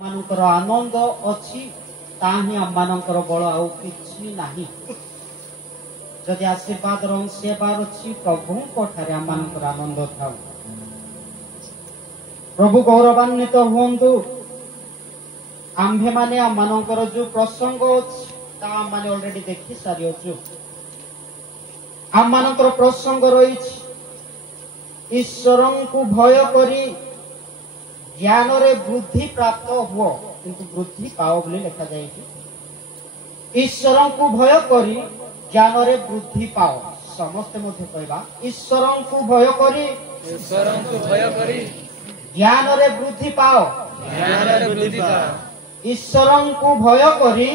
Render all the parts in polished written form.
मानकर आनंद अच्छी ताही आम मानकर बल आउ किछि नाही। जदि आशीर्वाद सेवार अच्छी प्रभु ठारे आम मानकर आनंद थाउ। प्रभु गौरवान्वित हुंतु। आम्भे माने आम मानकर जो प्रसंग अछि ता आम माने ऑलरेडी देखि सारियोछु। आम मानकर प्रसंग रही ईश्वरं को भय करी ज्ञान रे वृद्धि प्राप्त हुओ किंतु वृद्धि पाओ बोली लिखा जाइए। ईश्वरं को भय करी ज्ञान रे वृद्धि पाओ। समस्त मध्य कहबा ईश्वरं को भय करी ज्ञान रे वृद्धि पाओ। ईश्वरं को भय करी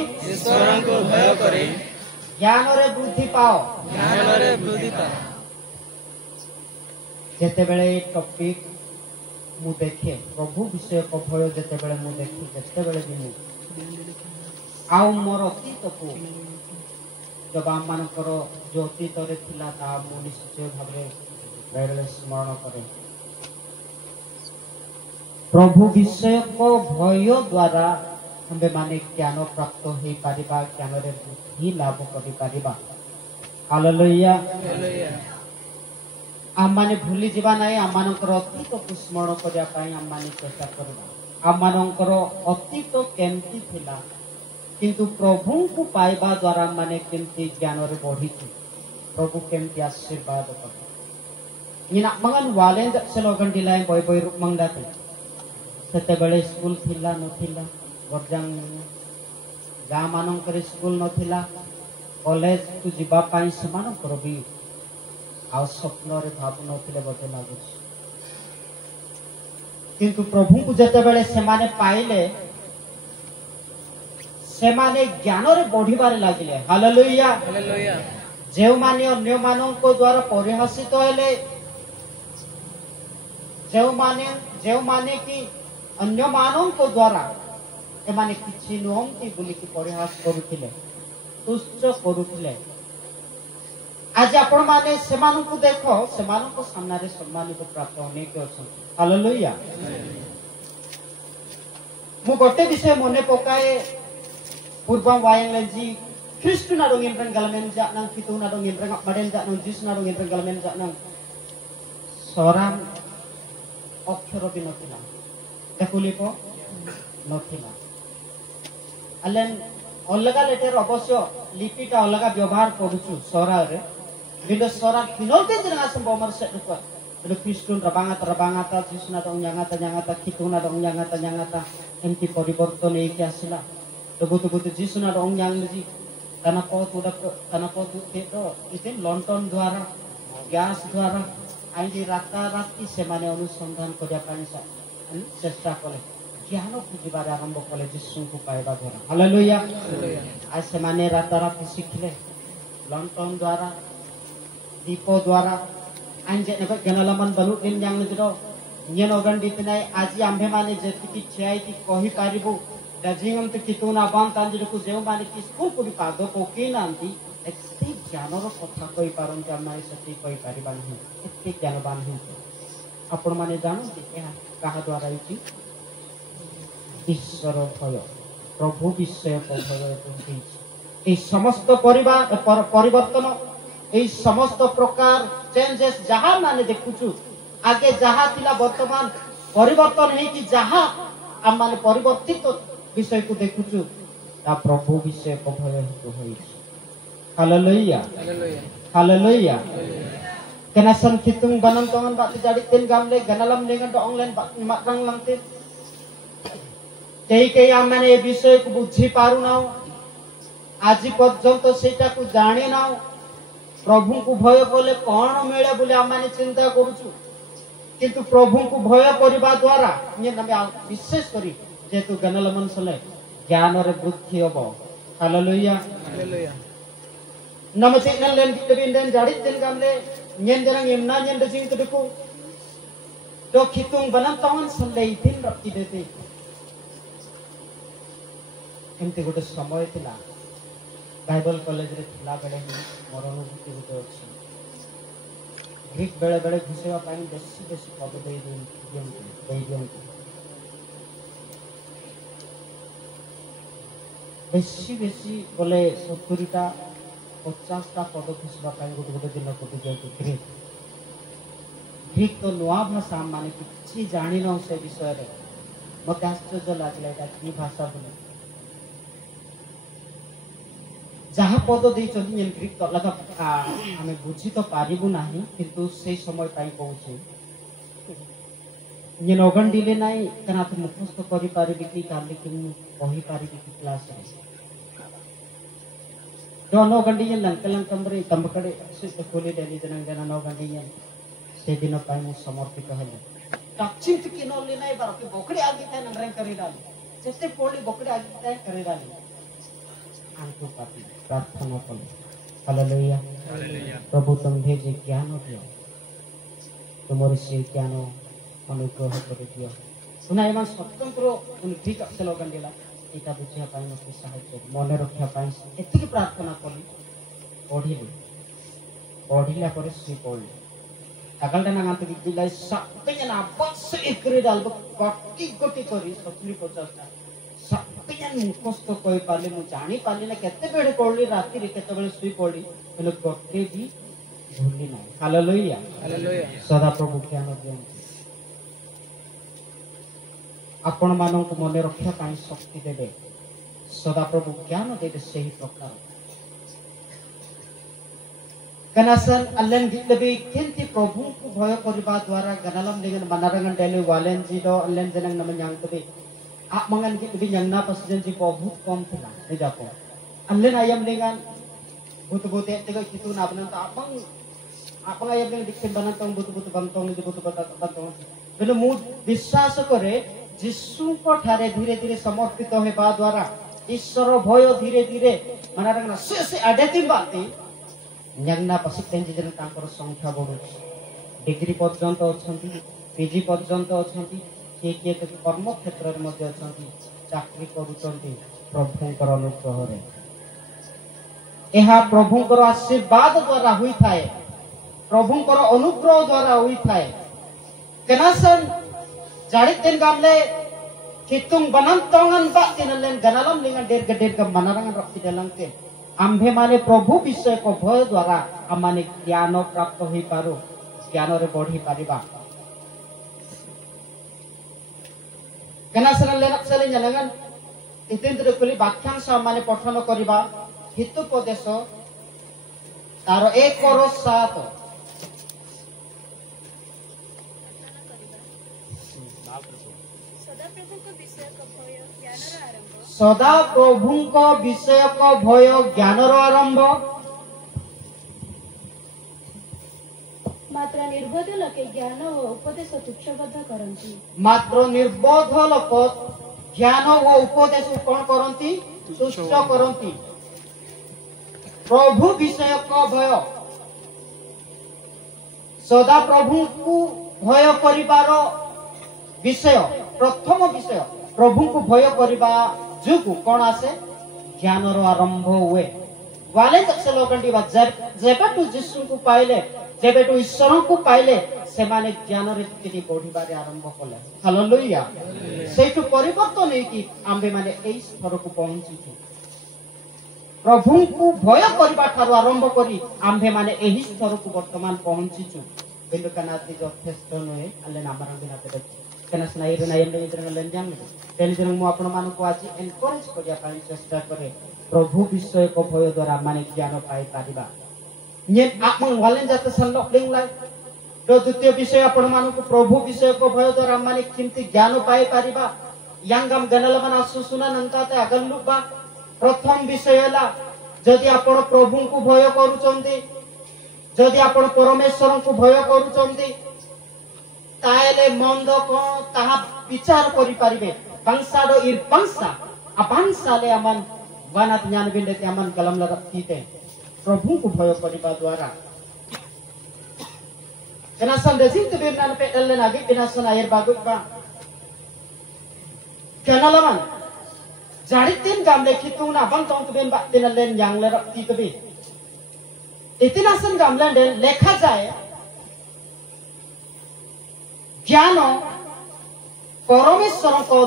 ज्ञान रे वृद्धि पाओ। जेते बेले टॉपिक मु देखे प्रभु विषय को भय जेते बेले मु देखी जेते बेले भी मु आउ मोर अतीत को जब आम मानकर जो अतीत रे थिला ता मु निश्चय भाबरे बेले स्मरण करे। प्रभु विषय को भय द्वारा हमें माने ज्ञान प्राप्त हो पारिबा, ज्ञान रे बुद्धि लाभ करि पारिबा। हालेलुया। आम माने भूली जीवा नहीं। आम मानकर अतीत को स्मरण करिया पई आम माने चेष्टा करबा। आम मानकर अतीत केमती थिला किंतु प्रभु को पाइबा द्वारा माने केमती ज्ञान रे बढ़ी थी। प्रभु केमती आशीर्वाद कर इना मंगन वाले से लोगन दिलाय बय बय मंगदाते सेते बेले स्कूल थिला नथिला बरजांग गा मानकर स्कूल नथिला कॉलेज को जीवा पई समान करबी आ स्वप्न रे भाव नथिले बते लागु। किंतु प्रभु को जते बेले से माने पाइले से माने ज्ञान रे बढ़िबारे लागिले। हालेलुया। जेउ माने अन्य मानन को द्वारा परिहासित हेले, जेउ माने कि अन्य मानन को द्वारा ए माने किछि नहंती बोली कि परिहास करूथिले, तुच्छ करूथिले। आज आपण माने सेमान को देखो सेमान को सामने रे सम्मानित प्राप्त अनेक अछन। हालेलुया। मु गोटे विषय मने पकाए पूर्व वायंगजी ख्रिस्टना दong imprang galamen ja nang kituna dong imprang maden ja nang jisna dong imprang galamen ja nang soram अक्षर भी नथिला देखुलिप नथिला अलेन अलगा लेटर अवश्य लिपिटा अलगा व्यवहार करूछु सोरा रे बिलो सोरा किनोते जना संबमर से दुका बिलो ख्रिस्टन रबांगाता जिसना दong न्यांगाता खितुना दong न्यांगाता एंती परिवर्तन एके आसिला तो जिसना दong न्यांगजी तना पत तो इते लंटन द्वारा गैस द्वारा आइली राताराति से माने अनुसंधान करिया पानी चेष्टा कले ज्ञान खोजिबार आरंभ कले यीशु को पाइबा द्वारा। हालेलुया। आज से माने राताराति शिखले लंटन द्वारा दीप द्वारा आंजे नक गनलमन बलु दिन यांग दिरो न्यन ओगन दितनाय आज आंभे माने जेति छाइति कहि पारिबो दाजिंगम ते कितुना बान तांजि को जेउ माने कि स्कूल को पाद को के नांती एते ज्ञानर कथा कहि पारन माने सती कहि पारिबा नहीं। एते ज्ञानवान हो आपण माने जानते ଏହା काहा द्वारा होची ईश्वर भय प्रभु विषय को भय होची। ए समस्त परिवर्तन ए समस्त प्रकार चेंजेस जहां माने देखुछु आगे जहां थिला वर्तमान परिवर्तन हे कि जहां हम माने परिवर्तित विषय को देखुछु ता प्रभु विषय को भय होई। हालेलुया। हालेलुया। केना संखितुंग बनन तंगन बात जाडी तेन गामले गनलम लेंगन तो ऑनलाइन मात्रंग लंगते के आमने ए विषय को बुझी पारु ना आज पर्यंत सेटा को जाने ना प्रभु को भय बोले कोन मिले बोले आमने चिंता करूछु किंतु प्रभु को भय करबा द्वारा ने विशेष करी जेतु गनलमन सले ज्ञान रे वृद्धि होबो। हालेलुया। हालेलुया। नमते नलेन बिंदेन जाडी तेन गामले न्यन जरंग यमना न्यन दजिंग तदको तो खितुंग बनन तवन सले इथिन रखि देते एमते गोटे समय थिला बाइबल कॉलेज रे थिला बेले मोर अनुभूति गोटे अछि ग्रीक बेले बेले घुसेवा पानी बेसी पद दे दियंती बेसी बेसी बोले 70टा 50टा पद घुसवा गोटे गोटे दिन कटि जाए ग्रीक ग्रीक तो नुआ भाषा माने किसी जानी न से विषय मत आश्चर्य लगे कि भाषा बोले जहाँ पद देते ग्रीक तो अलग आम बुझी तो पारू ना किंतु से समय कहूँ ये नगंडीले नाई कना तो मुखस्त करि पारिबि कि काली कि कहि पारिबि कि क्लास रे जो नगंडी ये लंकलंग कमरे तंबकड़े से खोले डेली जन जन नगंडी ये से दिन पाई मु समर्पित हले तचिंत कि न ले नाई बार के बोकड़े आगे ता नंगरे करि डाली जैसे पोली बोकड़े आगे ता करि डाली आंतु पापी प्रार्थना कले हालेलुया हालेलुया प्रभु तुम भेजे ज्ञान दियो तुमरे से ज्ञान अनुग्रह कर दियो सुना एमान स्वतंत्र ठीक असल गंडिला एटा बुझिया पाई मते सहायता मन रखिया पाई एतिक प्रार्थना कली पढ़िला पर से पढ़ली अगलटा ना गांत दिलाई सत्य ना बस एकरे डाल गट्टी गट्टी करी 70-50 टा सत्य मुखस्त कहि पाले मु जानी पाली ना केते बेडे पढ़ली राती रे केते बेले सुई पढ़ली हेले गट्टी भी भूली ना हालेलुया हालेलुया सदा प्रभु ज्ञान दियो आपण मानक मन रक्षा पाई शक्ति देवे सदा प्रभु ज्ञान देवे सही प्रकार कनासन अल्लेन गितबे केंति प्रभु को भय करबा द्वारा गनालम dengan manarangan डेले वालेन जी दो अल्लेन जनंग नमन yang तबे आप मंगन गितबे यंगना पसजन जी बहुत कम था ने जाको अल्लेन ayam dengan butu-butu tego kitu na benan ta apang ayam dengan dikten banantong butu-butu bantong ni butu-butu bantong बेले मु विश्वास करे जिसु को ठारे धीरे धीरे समर्पित होबा द्वारा ईश्वर भय धीरे धीरे मनारंगना से आडेतिम बाती न्यांगना पसितेन जन तांकर संख्या बढ़ु डिग्री पर्यंत अछंती पीजी पर्यंत अछंती के कर्म क्षेत्र रे मध्ये अछंती चाकरी करूचंती प्रभुंकर अनुग्रह रे एहा प्रभुंकर आशीर्वाद द्वारा हुई थाए प्रभुंकर अनुग्रह द्वारा हुई थाए केनासन जाड़ितेन गामले कितुंग बनंतोंगन बातिनलेन गनालम लिंगन डेर का मनारंगन रखी देलंके आम्भे माने प्रभु विषय को भय द्वारा आमाने ज्ञान प्राप्त होई पारो ज्ञान रे बढ़ी पारिबा कनासन ले नक्सले जलगन इतेंद्र कुली वाक्यांश माने पठन करिबा हितोपदेश तार 1:7 सदा प्रभु को विषय को भय ज्ञान आरंभ मात्र निर्बोध लोके ज्ञान और उपदेश तुच्छबद्ध करंती मात्र निर्बोध लोक ज्ञान और उपदेश कोन करंती तुच्छ करंती प्रभु विषय को भय सदा प्रभु को भय करिबार विषय प्रथम विषय प्रभु को भय करिबा जुगु कोन आसे ज्ञान रो आरंभ हुए वाले तक से लोगंडी जेबेटु जिसु को पाइले जेबेटु ईश्वर को पाइले से माने ज्ञान रे किति बढ़िबारे आरंभ कले हालेलुया सेटु परिवर्तन नै कि आम्बे माने एई स्तर को पहुंची छु प्रभु को भय करिबा थारु आरंभ करी आम्बे माने एही स्तर को वर्तमान पहुंची छु बेलकनाति यथेष्ट नय अल्ले नामरंग नाते केना स्नाइर नायम ले इधर लेंजाम तेल जन मु आपण मान को आज एनकरेज करिया पाई चेष्टा करे प्रभु विषय को भय द्वारा माने ज्ञान पाई पारिबा ने आपन वालेन जाते संलोक लिंग लाई दो द्वितीय विषय आपण मान को प्रभु विषय को भय द्वारा माने किंति ज्ञान पाई पारिबा यांगम गनलमन आसुसुना नंताते अगलुबा प्रथम विषय ला जदि आपण प्रभु को भय करूचंती जदि आपण परमेश्वर को भय करूचंती ताएले मंद को ताहा विचार करि पारिबे बंसाडो इर बंसा अबंसाले अमन वनात ज्ञान बिंदते अमन कलम लगतीते प्रभु को भय करिबा द्वारा केनासन देसित बिरनान पे दल्ले नागे केनासन आयर बागुबा केनालमन जाड़ितिन गाम लेखितुना बंतों बेन बातिन लेन यांगले रक्ति कबि इतिनासन गामले लेखा जाए ज्ञान परमेश्वर को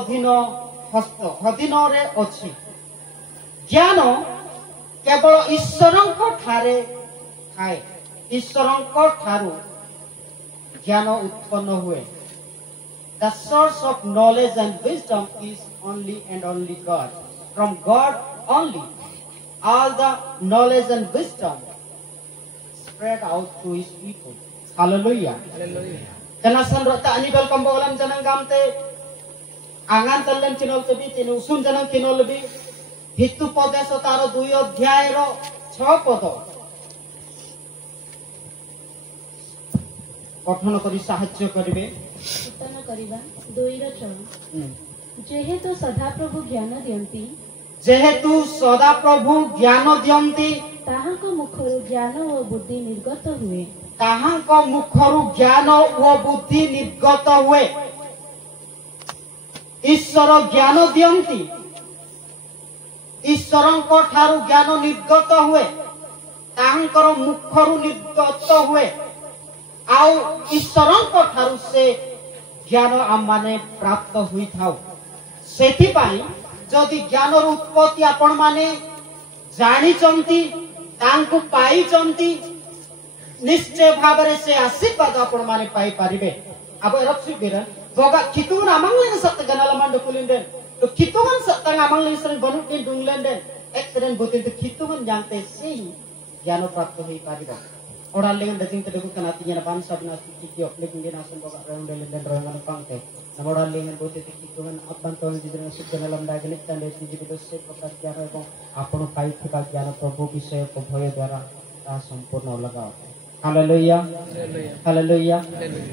अधीन रे अछि ज्ञान केवल ईश्वरंक ठारे थाए ईश्वरंक ठारू ज्ञान उत्पन्न हुए The source of knowledge and wisdom is only and only God. From God only, all the knowledge and wisdom spread out to His people. Hallelujah. Hallelujah. Karena sanrota ani bal kambolan janang gamte angan tallen kinol tebi tinusun janang kinol lebi hitu pode sotaro 2 অধ্যায় ro 6 পদ পঠন করি সাহায্য করিবে ଚିନ୍ତନ କରିବା 2:6 ଯେହେତୁ ସଦାପ୍ରଭୁ ଜ୍ଞାନ ଦିଅନ୍ତି যেহেতু সদা প্রভু জ্ঞান দিয়ন্তি ତାହାଙ୍କ ମୁଖରୁ ଜ୍ଞାନ ଓ ବୁଦ୍ଧି ନିର୍ଗତ ହୁଏ ତାହାଙ୍କ ମୁଖରୁ ଜ୍ଞାନ ଓ ବୁଦ୍ଧି ନିର୍ଗତ ହୁଏ ଈଶ୍ୱର ଜ୍ଞାନ ଦିଅନ୍ତି ଈଶ୍ୱରଙ୍କ ଠାରୁ ଜ୍ଞାନ ନିର୍ଗତ ହୁଏ ତାହାଙ୍କର ମୁଖରୁ ନିର୍ଗତ ହୁଏ ଆଉ ଈଶ୍ୱରଙ୍କ ଠାରୁ ସେ ଜ୍ଞାନ ଆମମାନେ ପ୍ରାପ୍ତ ହୋଇଥାଉ ସେଥିପାଇଁ ଯଦି ଜ୍ଞାନର ଉତ୍ପତ୍ତି ଆପଣମାନେ ଜାଣିଛନ୍ତି ତାଙ୍କୁ ପାଇଛନ୍ତି निश्चय भावरे से आशीर्वाद आपण माने पाई पारिबे अब रक्षु बिरन गोगा कितुन आमंगलेन सत्त गनाला मंड कुलिंदे तो कितुन सत्त आमंगलेन सर बनु के दुंगलेंदे एक तरन बोते तो कितुन जानते से ज्ञान प्राप्त होई पारिबे ओडा लेन दजिंग ते दुक कना तिना बान सबना कियो लेकिन दिन आसन गोगा रंग लेन रंगन पांगते नमोडा लेन बोते ते कितुन अपन तो जिदन सुख गनालम दागले तंदे जिदि से प्रकार ज्ञान एवं आपण पाई थिबा ज्ञान प्रभु विषय को भय द्वारा ता संपूर्ण लगाओ Hallelujah. Hallelujah.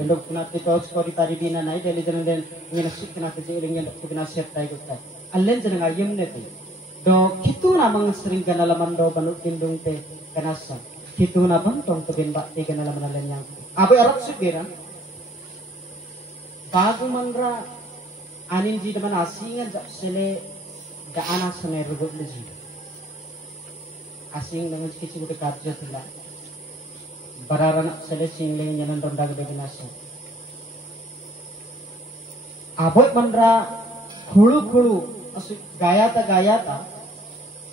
Untuk nanti kau sekali tadi bina naik dari jalan dan ingin sukina kerja ingin sukina set tayo kita. Allen jangan ayam nete. Do kitu namang sering kana laman do banut tindung te kanasa. Kitu namang tong tebin bak te kana laman allen yang. Abe arok sukira. Bagu mandra anin ji teman asingan jak sele da anak sene rugut leji. Asing dengan kecil udah kerja tidak. Bararana sele singling nyanan ronda gede binasa. Abot mandra khulu asuk gayata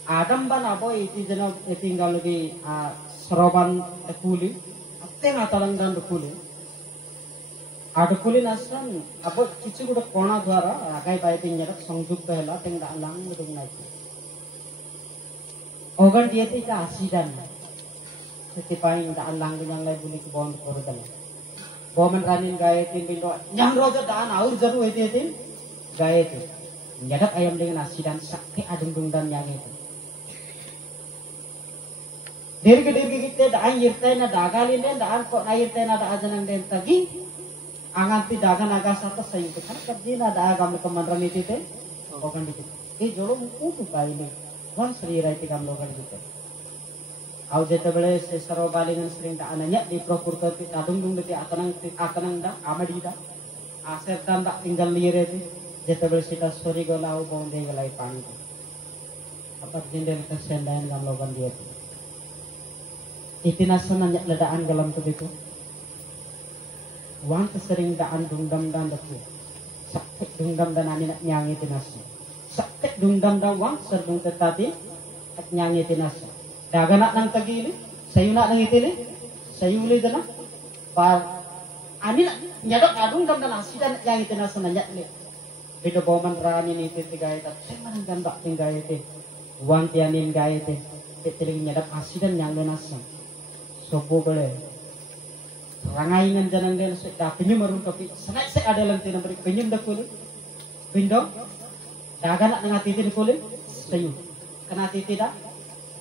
adam ban abo iti jena tinggal lagi seroban ekuli aten atalang dan ekuli adukuli nasan abot kichu gude kona dwara agai bai tinjak संयुक्त hela teng da lang dung nai ogan dieti ka asidan Setipai daan lang yang lain boleh kebon korban. Bomen ranin gaya tin bindo yang roja daan aur jaru itu gaya itu. Nyadak ayam dengan nasi dan sakit adung dan yang itu. Dirgi kita daan yirtai na dagalin den daan kok na yirtai na da ajanan den tagi. Angan ti dagan aga satu sayu kan kerja na da agam kemanran itu te. Okan itu. Jolo mutu kai ni. Wan sri rai ti gam logan itu. Au jetebele se saro balingan sering da ananya di prokurta ti adung ti atanang da amadi da aser dan da tinggal lire ti jetebele sita sori gola au bonde galai pani apa jendel ka sendan gam logan dia ti itinasan nanya ledaan galam tu itu wan sering daan dungdam dan datu sakit dungdam dan ani nak nyangi tinasi sakit dungdam dan wan serdung tadi at nyangi tinasi daga nak nang tagi ini, sayu nak nang itu ini, sayu le dana, par, ani nak nyadok adung dam dana asidan yang itu nasa nanya le, bedo boman rani ni itu tiga itu, seman gambak tinggal itu, wan tianin gaya itu, teling nyadok asidan yang le nasa, sopo bole, rangai ngan janang le nasa, dah penyum marun kopi, senai se ada lang tina beri penyum dah kule, bindo, daga nak nang ati itu kule, sayu, kena ati tidak.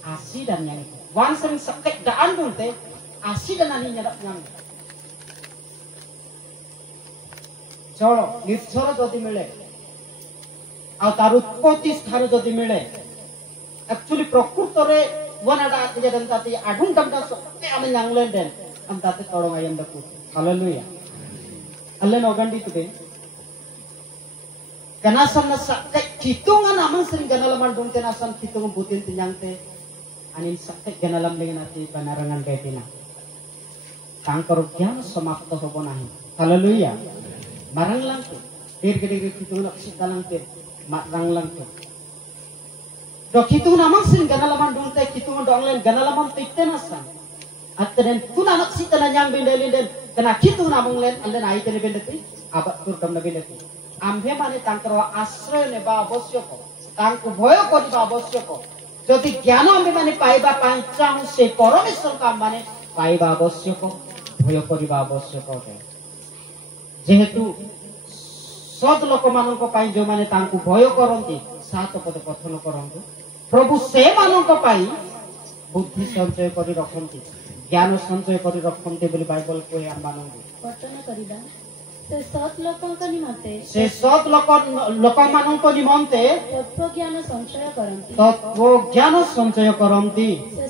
Asi dan yang itu. Wan sering sakit daan dulu teh. Asi dan ani nyadak yang. Cholo, nifsoro jodi mile. Au tarut potis tharu jodi mile. Actually prokurtore wan ada kejadian tadi adung dam das te ame yang lenden. Am tadi tolong ayam daku. Haleluya. Allen ogandi tu deh. Kanasan nasa hitungan amang sering ganalaman dong tenasan hitungan butin tinyang teh. Anin sakit ganalam dengan hati banarangan betina. Tangkor gyana samakto sobonahi. Haleluya. Marang lang tu. Dir gede itu nak sikalang tu. Marang lang tu. do kitung namang sin ganalaman dungte kitung donglen ganalaman tikte nasan atren kun anak sitana yang bendelin den kena kitung namang len alden ai tene bendeti abat turdam na bendeti amhe mane tankar आश्रय नेबा आवश्यक तांको भय करिबा आवश्यक जदि ज्ञान आमे माने पाइबा पांचाहु से परमेश्वर का माने पाइबा आवश्यक भय करिबा आवश्यक है जेहेतु सद लोक मानक पाई जो माने तांको भय करंती सात पद कथन करंतु प्रभु से मानक पाई बुद्धि संचय करि रखंती ज्ञान संचय करि रखंती बोली बाइबल कोहे हम मानंगु वर्तन करिबा से सत लोकंक निमंते से सत लोक मानक निमंते तत्व ज्ञान संचय करंती से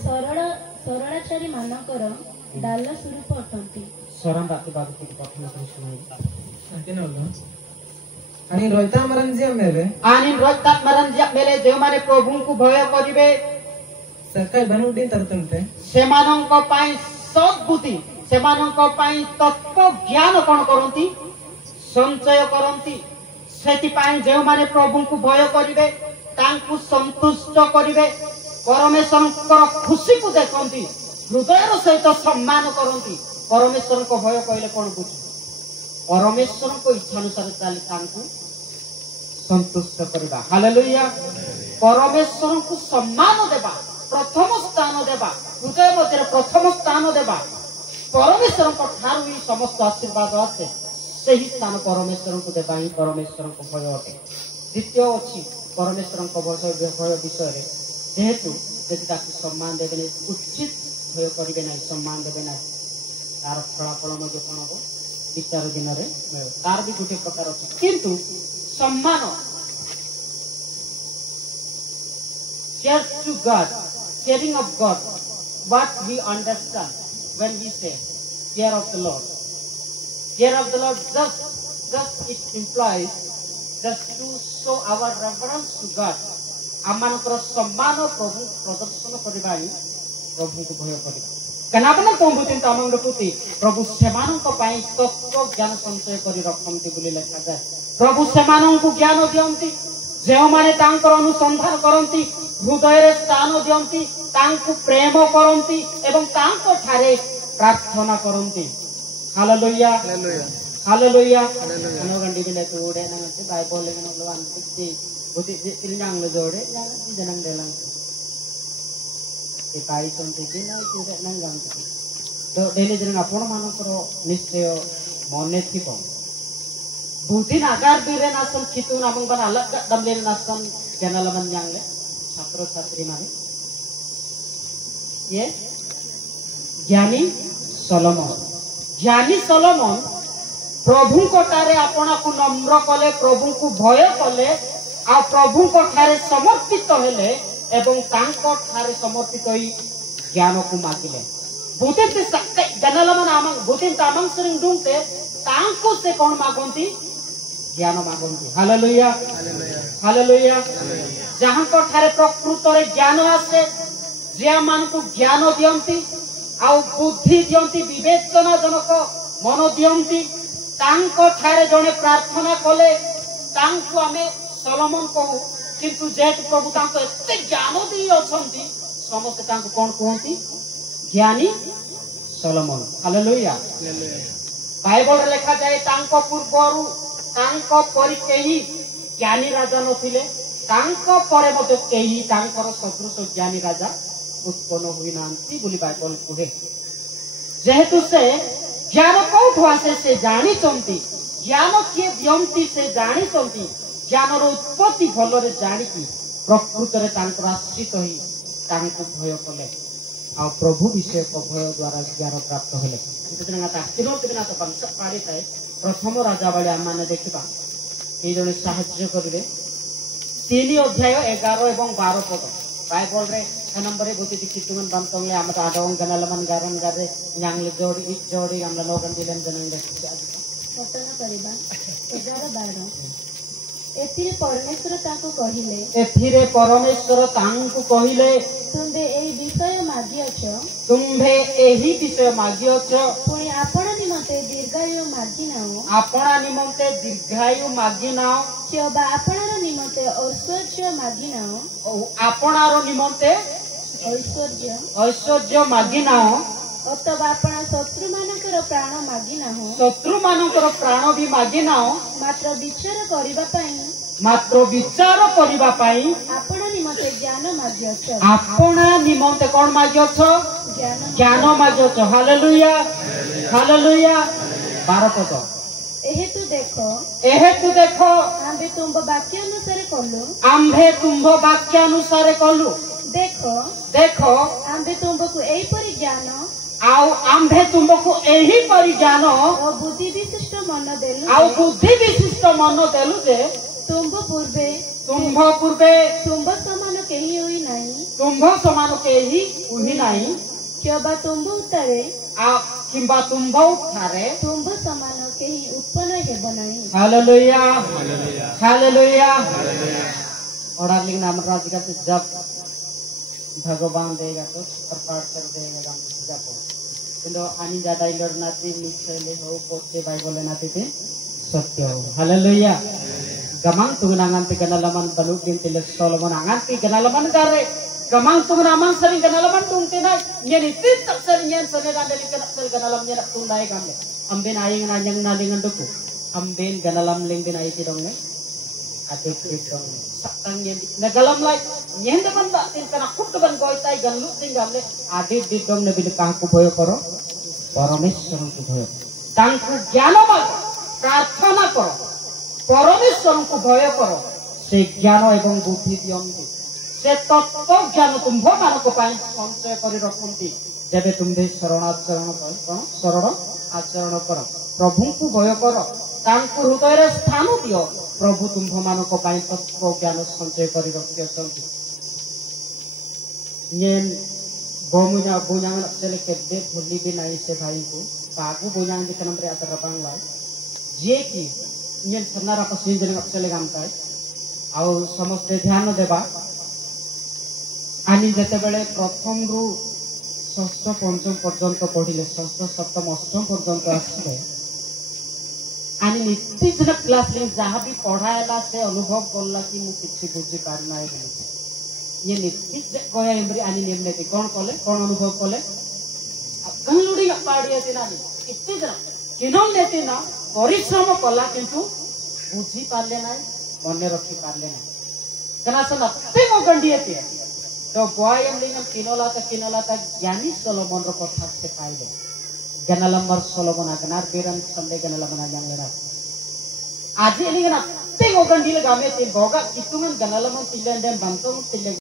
सरळाचारी मानकर डाल स्वरूप अटंती सरम बात बाबू की कथन करि सुनाई आणि रोहिता मरंजिया मेले जो माने प्रभु को भय करिवे सकाय बनुडी तरतंते सेमानंक पाई सत बुद्धि सेमानंक पाई तत्व ज्ञान कोन करंती संचय करंती सेति पाई जो माने प्रभु को भय करिवे तांकु संतुष्ट करिवे परमेश्वर खुशी को देखंती हृदय सहित सम्मान करंती परमेश्वर को भय कहले कोन बुझी परमेश्वर को इच्छा अनुसार चली तांकु संतुष्ट करबा हालेलुया परमेश्वर को सम्मान देबा प्रथम स्थान देबा हृदय मध्य प्रथम स्थान देबा परमेश्वर को ठारू ही समस्त आशीर्वाद আছে सही स्थान परमेश्वर को देबा ही परमेश्वर को भय अटे द्वितीय अछि परमेश्वर को भय विषय रे जेहेतु यदि ताकि सम्मान देबे नै उचित भय करिवे नै सम्मान देबे नै तार फलाफल मध्ये कोन हो विचार दिन रे तार भी गुटे प्रकार अछि किंतु सम्मान fear to God fearing of God what we understand when we say fear of the Lord just it implies just to show our reverence to God amanकर सम्मान प्रभु प्रदर्शन करिबाई प्रभु को भय करिबा कनाबन प्रभु चिंता मंग प्रति प्रभु सेमानक पाई तत्व ज्ञान संचय करि रखंती बोली लिखा जाय प्रभु सेमानक ज्ञान दियंती जेउ माने तांकर अनुसंधान करंती हृदय रे स्थान दियंती तांकु प्रेम करंती एवं तांको ठारे प्रार्थना करंती हालेलुया हालेलुया हालेलुया गंडी बिले तोडे नंगते बाइबल लेगन लोवान तिति बुति तिलंग ले जोड़े जनंग देlang ए पाई संते दिना तिरे नंगम तो डेली जन आपण मानकर निश्चय मने थिबो बुद्धि नागार बिरे नासन कितु नामंग बन अलग दमले नासन चैनल मन यांगले छात्र छात्री माने ये ज्ञानी सलोमन प्रभु को तारे अपना को नम्र कले प्रभु को भय कले आ प्रभु को ठारे समर्पित हेले एवं तांको ठारे समर्पित होई ज्ञान को मागिले बुते से सत्य जनलमन आमंग बुते तामंग सिरिंग दुंगते तांको से कोन मागंती ज्ञान मागंती हालेलुया हालेलुया जहां को ठारे प्रकृत रे ज्ञान आसे जे मान को ज्ञान दियंती आ बुद्धि दियंती विवेचना जनक मन दियंती तांको ठारे जने प्रार्थना कले तांको हमें सलोमन कहू किंतु जेहेतु प्रभु तांको एते ज्ञान दी अछंती समस्त तांको कोन कहंती ज्ञानी सलोमन हालेलुया बाइबल रे लिखा जाय तांको पूर्वरु तांको परि केही ज्ञानी राजा नथिले तांको परे मते केही तांकर सदृश ज्ञानी राजा उत्पन्न हुई नांती बोली बाइबल कहे जेहेतु से ज्ञान कौठु आसे से जानी चंती ज्ञान किए दियंती से जानी चंती ज्ञान रो उत्पत्ति भलरे जानी की प्रकृत रे तांकर आश्रित होई तांको भय कले आ प्रभु विषय को भय द्वारा ज्ञान प्राप्त होले इतना ता तिरोतिना तो पंच पाड़ी थाए प्रथम राजा वाले आमाने देखिबा ए जने साहाय्य करिवे 3 अध्याय 11 एवं 12 पद बाइबल रे नंबर रे बुति कितुमन बंतंगले आमत आडोंग गनलमन गारन गारे न्यांगले जोड़ी हमला लोगन दिलन जनन दे पटन करिबा 11-12 एथिरे परमेश्वर तांको कहिले तुम्भे एही विषय मागियछ पुणी आपण निमंते दीर्घायु मागी नाओ किबा आपणर निमते ऐश्वर्य मागिनाओ आपणार निमंते ऐश्वर्य ऐश्वर्य मागिनाओ अथवा आपण शत्रु मानकर प्राण मागिनाहो शत्रु मानकर प्राण भी मागिनाओ मात्र विचार करिबा पई मात्र विचार करिबा पई आपण निमते ज्ञान मागियछ आपणा निमंते कोन मागियछ ज्ञान मागियछ हालेलुया हालेलुया 12 पद एहेतु देखो आंबे तुम वाक्य अनुसार कलु आंबे तुम वाक्य अनुसार कलु देखो देखो आंबे तुमको एही परि ज्ञान आउ आंबे तुमको एही परि ज्ञान और बुद्धि विशिष्ट मन देलु आउ बुद्धि विशिष्ट मन देलु जे तुम पूर्वे तुम समान केही होई नाही तुम समान केही उही नाही क्योबा तुम उतारे आ किंबा तुम उठारे तुम समान केही उत्पन्न हेब नाही हालेलुया हालेलुया और लिंग नाम राज का जब भगवान देगा तो प्रपाठ कर देगा जब किंतु आणि ज्यादा लढनाती निश्चयले हो पोते बाइबल नाती ते सत्य हो hallelujah gamang tungangan ti kanalaman balukin ti Solomon angan ti kanalaman gare gamang tungangan sering kanalaman tung tinay nyeni titak sering nyen sering andali kanak sering kanalam nyenak tunday gamle amben ayeng nanyang nalingan duku amben kanalam ling din ayi tidong ne atik tidong sakang nyen nagalam lay nyen daman ba tin kanak kutban goy tay ganlut ting gamle adik tidong ne bilik kahaku boyo koro परमेश्वर को भय तांकु ज्ञान माग प्रार्थना करो परमेश्वर को भय करो से ज्ञान एवं बुद्धि दियंती से तत्व ज्ञान तुम्भ मानक पाई संचय करि रखंती जेबे तुम्भे शरण आचरण कर कोन शरण आचरण कर प्रभु को भय करो तांकु हृदय रे स्थान दियो प्रभु तुम्भ मानक पाई तत्व ज्ञान संचय करि रखियंती येन बोमुnya bunyangan sele kedde भूली भी नहीं से भाई को पागु bunyangan di kanam रे atar rapang lai जे की इन सन्नारा पसिन जन सले गामता आउ समस्त ध्यान देबा आनी जते बेले प्रथम रु षष्ठ पंचम पर्यंत पढिले षष्ठ सप्तम अष्टम पर्यंत आसीले आनी नित्य जन क्लास ले जहा भी पढायला से अनुभव करला कि मु किछि बुझी पार नाही बोली ये नित्य कोया एमरी आनी नेमने ते कोन कोले कोन अनुभव कोले कंगलुडी पाडिया तिना इत्ते जन किनम नेते ना परिश्रम कला किंतु बुझी पारले ना मने रखी पारले ना कना सन अत्ते मो गंडियते तो बॉयम लिंगम किनोला ता ज्ञानी सोलोमन रो कथा से पाइले गनलंबर सोलोमन अगनार बेरन संदे गनलमन जानलेना आज लिंगना अत्ते मो गंडिल गामे ते बोगा कितुमन गनलमन तिलेंडे बंतम तिले